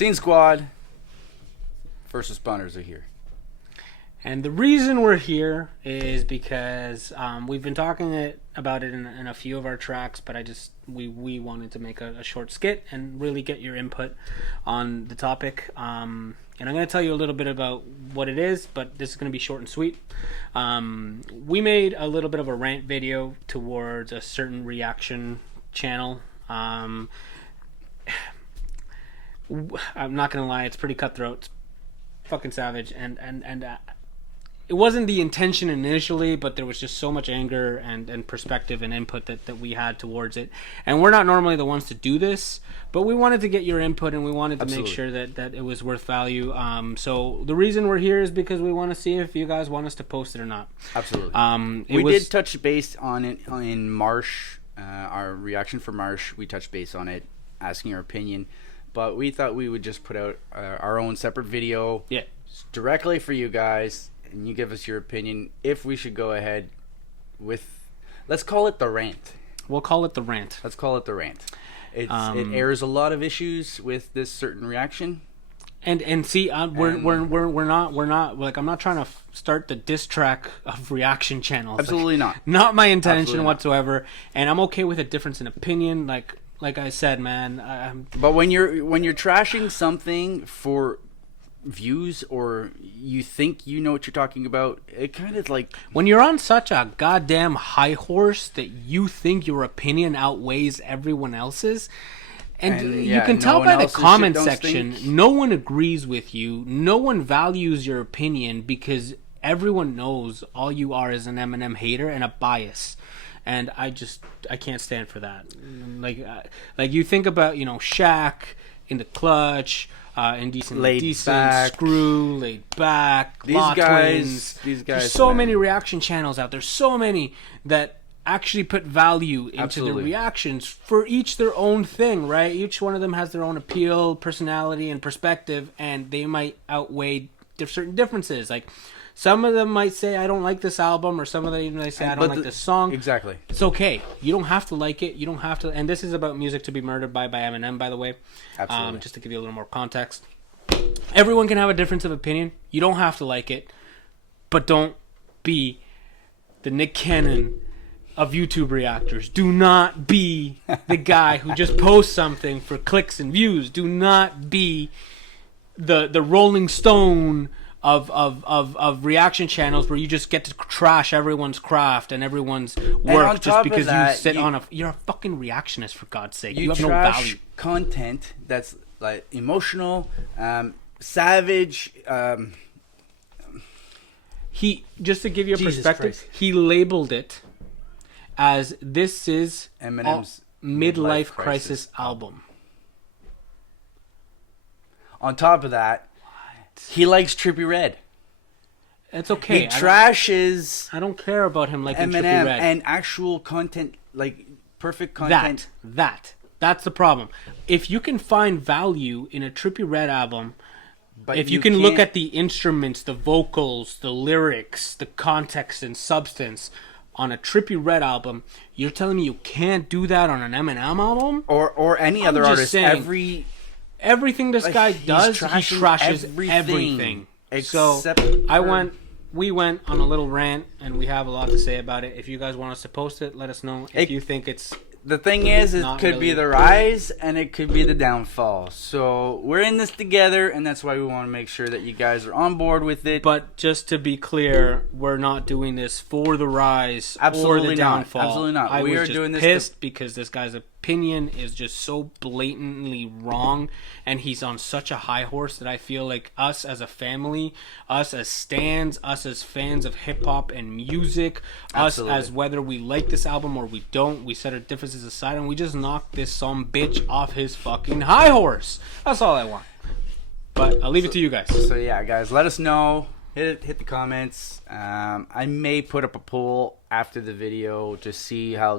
Scene Squad, first responders are here. And the reason we're here is because we've been talking about it in a few of our tracks, but we wanted to make a short skit and really get your input on the topic. And I'm going to tell you a little bit about what it is, but this is going to be short and sweet. We made a little bit of a rant video towards a certain reaction channel. I'm not going to lie, it's pretty cutthroat. It's fucking savage. And it wasn't the intention initially, but there was just so much anger and perspective and input that we had towards it. And we're not normally the ones to do this, but we wanted to get your input and we wanted to make sure that it was worth value. So the reason we're here is because we want to see if you guys want us to post it or not. Absolutely. We did touch base on it in Marsh, our reaction for Marsh. We touched base on it, asking your opinion. But we thought we would just put out our own separate video directly for you guys. And you give us your opinion if we should go ahead with, let's call it the rant. We'll call it the rant. Let's call it the rant. It airs a lot of issues with this certain reaction. And see, we're not like, I'm not trying to start the diss track of reaction channels. Absolutely not. Not my intention whatsoever. And I'm okay with a difference in opinion. Like I said, man. But when you're trashing something for views, or you think you know what you're talking about, it kind of like when you're on such a goddamn high horse that you think your opinion outweighs everyone else's, and you can tell by the comment section, no one agrees with you, no one values your opinion, because everyone knows all you are is an Eminem hater and a bias. And I can't stand for that. Like you think about, Shaq in the Clutch, Indecent, back. Screw, Laid Back, these Law guys. There's so many reaction channels out there. So many that actually put value into their reactions for each their own thing, right? Each one of them has their own appeal, personality, and perspective, and they might outweigh certain differences. Like, some of them might say, I don't like this album, or some of them might say, I don't like this song. Exactly. It's okay. You don't have to like it. You don't have to. And this is about Music to be Murdered by Eminem, by the way. Absolutely. Just to give you a little more context. Everyone can have a difference of opinion. You don't have to like it. But don't be the Nick Cannon of YouTube reactors. Do not be the guy who just posts something for clicks and views. Do not be the Rolling Stone of reaction channels where you just get to trash everyone's craft and everyone's work just because you sit on you're a fucking reactionist, for God's sake. You have no value. Content that's like emotional, savage. He, just to give you a perspective, he labeled it as this is Eminem's midlife crisis album. On top of that, he likes Trippie Redd. It's okay. He trashes. I don't care about him liking Eminem Trippie Redd. and actual content, like perfect content. That's the problem. If you can find value in a Trippie Redd album, but if you can look at the instruments, the vocals, the lyrics, the context and substance on a Trippie Redd album, you're telling me you can't do that on an Eminem album? Or any other artist. Saying, everything this guy does, he trashes everything. Except we went on a little rant, and we have a lot to say about it. If you guys want us to post it, let us know. If you think it's... The thing is, it could be the rise, and it could be the downfall. So we're in this together, and that's why we want to make sure that you guys are on board with it. But just to be clear, we're not doing this for the rise or the downfall. Absolutely not. I we was are just doing this pissed because this guy's opinion is just so blatantly wrong, and he's on such a high horse that I feel like us as a family, us as stans, us as fans of hip-hop and music, Absolutely. us as whether we like this album or we don't, we set our differences aside and we just knock this some bitch off his fucking high horse. That's all I want. But I'll leave it to you guys. So yeah, guys, let us know. Hit the comments. I may put up a poll after the video to see how